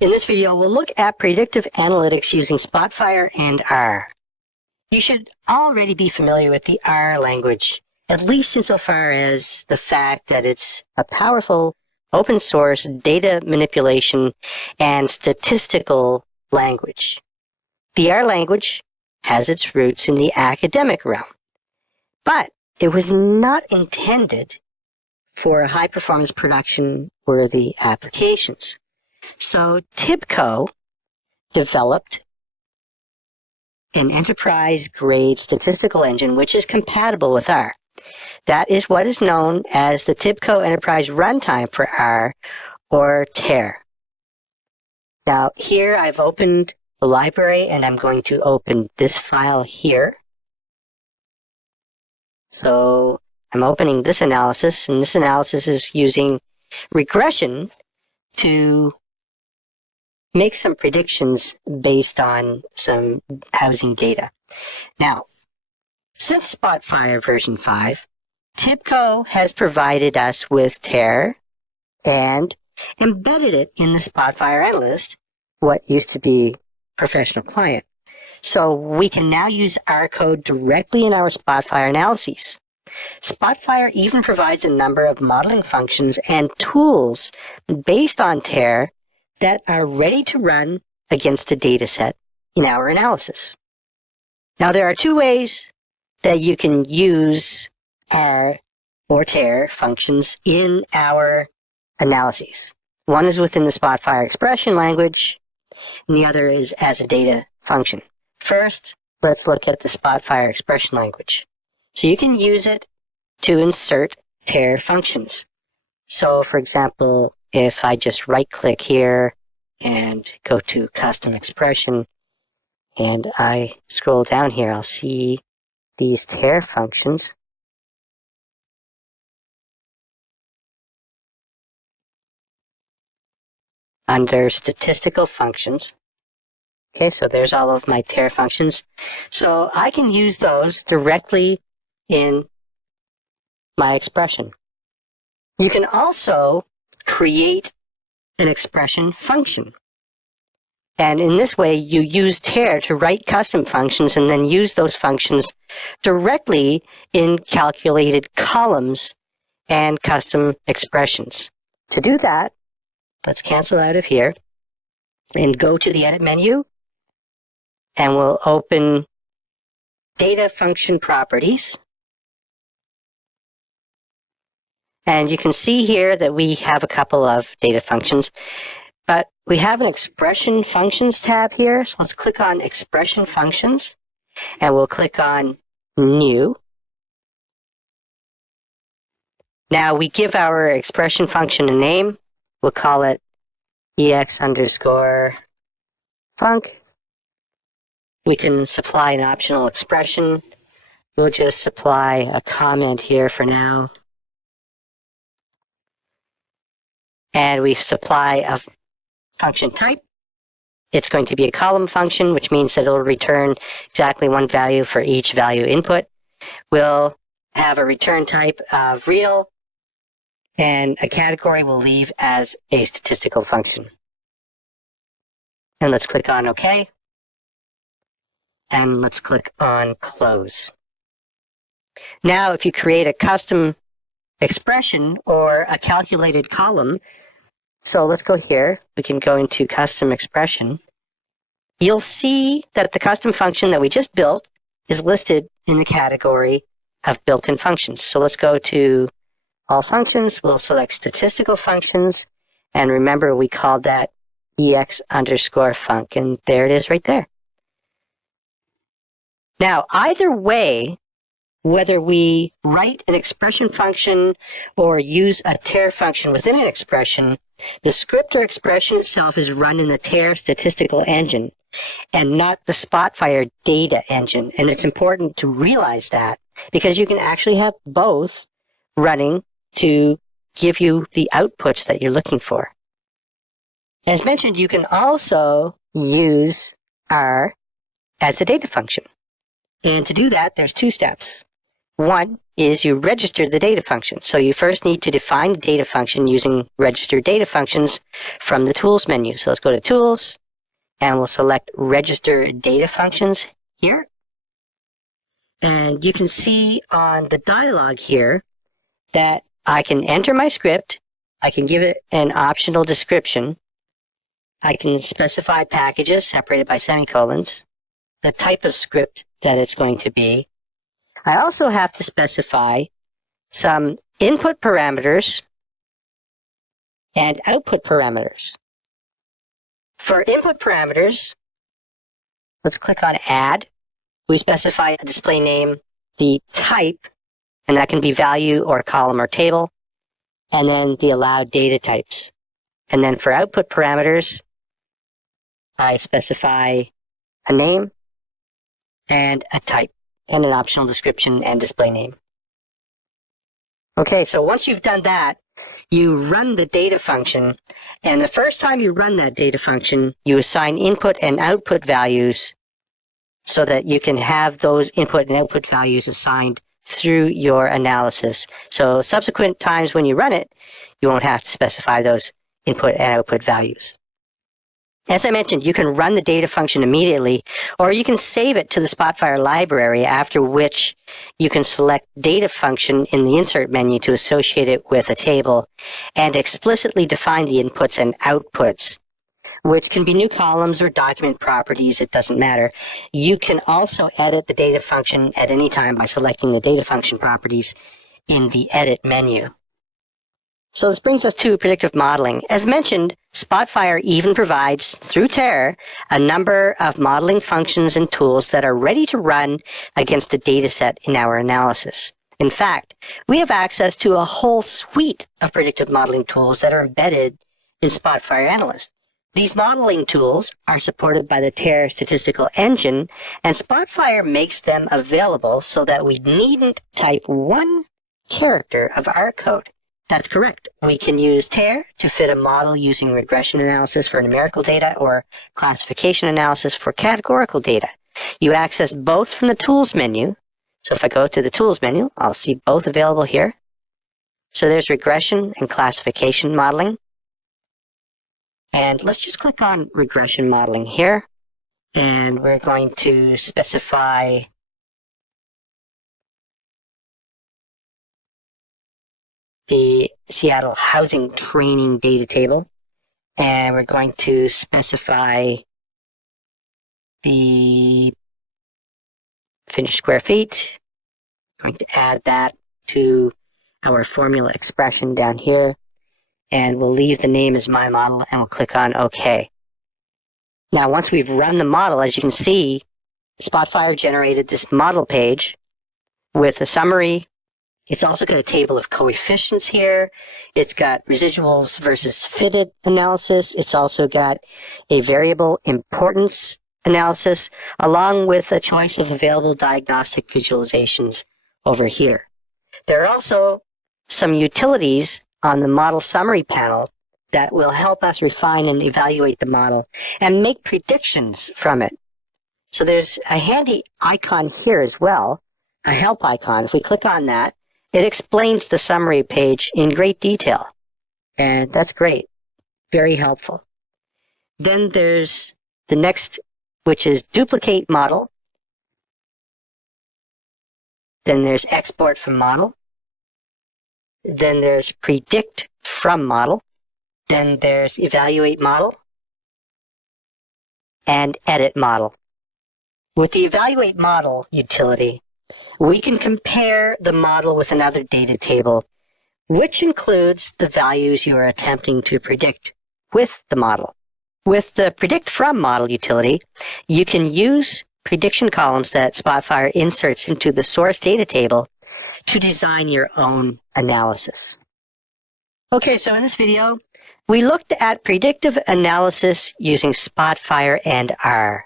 In this video, we'll look at predictive analytics using Spotfire and R. You should already be familiar with the R language, at least insofar as the fact that it's a powerful open source data manipulation and statistical language. The R language has its roots in the academic realm, but it was not intended for high-performance production-worthy applications. So TIBCO developed an enterprise-grade statistical engine which is compatible with R. That is what is known as the TIBCO Enterprise Runtime for R, or TER. Now here I've opened the library and I'm going to open this file here. So I'm opening this analysis, and this analysis is using regression to make some predictions based on some housing data. Now, since Spotfire version 5, TIBCO has provided us with TER and embedded it in the Spotfire Analyst, what used to be Professional Client. So we can now use R code directly in our Spotfire analyses. Spotfire even provides a number of modeling functions and tools based on TER that are ready to run against a data set in our analysis. Now there are two ways that you can use R or TER functions in our analyses. One is within the Spotfire expression language, and the other is as a data function. First, let's look at the Spotfire expression language. So you can use it to insert TER functions. So for example, if I just right-click here and go to custom expression and I scroll down here, I'll see these TER functions. Under statistical functions. Okay, so there's all of my TER functions. So I can use those directly in my expression. You can also create an expression function. And in this way, you use TER to write custom functions and then use those functions directly in calculated columns and custom expressions. To do that, let's cancel out of here and go to the edit menu, and we'll open data function properties. And you can see here that we have a couple of data functions, but we have an expression functions tab here. So let's click on expression functions, and we'll click on new. Now we give our expression function a name. We'll call it EX_func. We can supply an optional expression. We'll just supply a comment here for now. And we supply a function type. It's going to be a column function, which means that it'll return exactly one value for each value input. We'll have a return type of real, and a category we'll leave as a statistical function. And let's click on OK. And let's click on Close. Now, if you create a custom expression or a calculated column, so let's go here. We can go into custom expression. You'll see that the custom function that we just built is listed in the category of built-in functions. So let's go to all functions. We'll select statistical functions. And remember, we called that EX_func. And there it is right there. Now, either way, whether we write an expression function or use a TER function within an expression, the script or expression itself is run in the TER statistical engine and not the Spotfire data engine. And it's important to realize that because you can actually have both running to give you the outputs that you're looking for. As mentioned, you can also use R as a data function. And to do that, there's two steps. One is you register the data function. So you first need to define the data function using register data functions from the tools menu. So let's go to tools and we'll select register data functions here. And you can see on the dialog here that I can enter my script. I can give it an optional description. I can specify packages separated by semicolons, the type of script that it's going to be. I also have to specify some input parameters and output parameters. For input parameters, let's click on Add. We specify a display name, the type, and that can be value or column or table, and then the allowed data types. And then for output parameters, I specify a name and a type, and an optional description and display name. Okay, so once you've done that, you run the data function, and the first time you run that data function, you assign input and output values so that you can have those input and output values assigned through your analysis. So subsequent times when you run it, you won't have to specify those input and output values. As I mentioned, you can run the data function immediately, or you can save it to the Spotfire library, after which you can select data function in the insert menu to associate it with a table and explicitly define the inputs and outputs, which can be new columns or document properties. It doesn't matter. You can also edit the data function at any time by selecting the data function properties in the edit menu. So this brings us to predictive modeling. As mentioned, Spotfire even provides, through Terra, a number of modeling functions and tools that are ready to run against a dataset in our analysis. In fact, we have access to a whole suite of predictive modeling tools that are embedded in Spotfire Analyst. These modeling tools are supported by the Terra statistical engine, and Spotfire makes them available so that we needn't type one character of our code. That's correct. We can use Terra to fit a model using regression analysis for numerical data or classification analysis for categorical data. You access both from the Tools menu. So if I go to the Tools menu, I'll see both available here. So there's regression and classification modeling. And let's just click on regression modeling here. And we're going to specify the Seattle Housing Training Data Table, and we're going to specify the finished square feet. I'm going to add that to our formula expression down here, and we'll leave the name as my model, and we'll click on OK. Now, once we've run the model, as you can see, Spotfire generated this model page with a summary. It's also got a table of coefficients here. It's got residuals versus fitted analysis. It's also got a variable importance analysis, along with a choice of available diagnostic visualizations over here. There are also some utilities on the model summary panel that will help us refine and evaluate the model and make predictions from it. So there's a handy icon here as well, a help icon. If we click on that, it explains the summary page in great detail, and that's great. Very helpful. Then there's the next, which is duplicate model. Then there's export from model. Then there's predict from model. Then there's evaluate model and edit model. With the evaluate model utility, we can compare the model with another data table, which includes the values you are attempting to predict with the model. With the predict from model utility, you can use prediction columns that Spotfire inserts into the source data table to design your own analysis. Okay, so in this video, we looked at predictive analysis using Spotfire and R.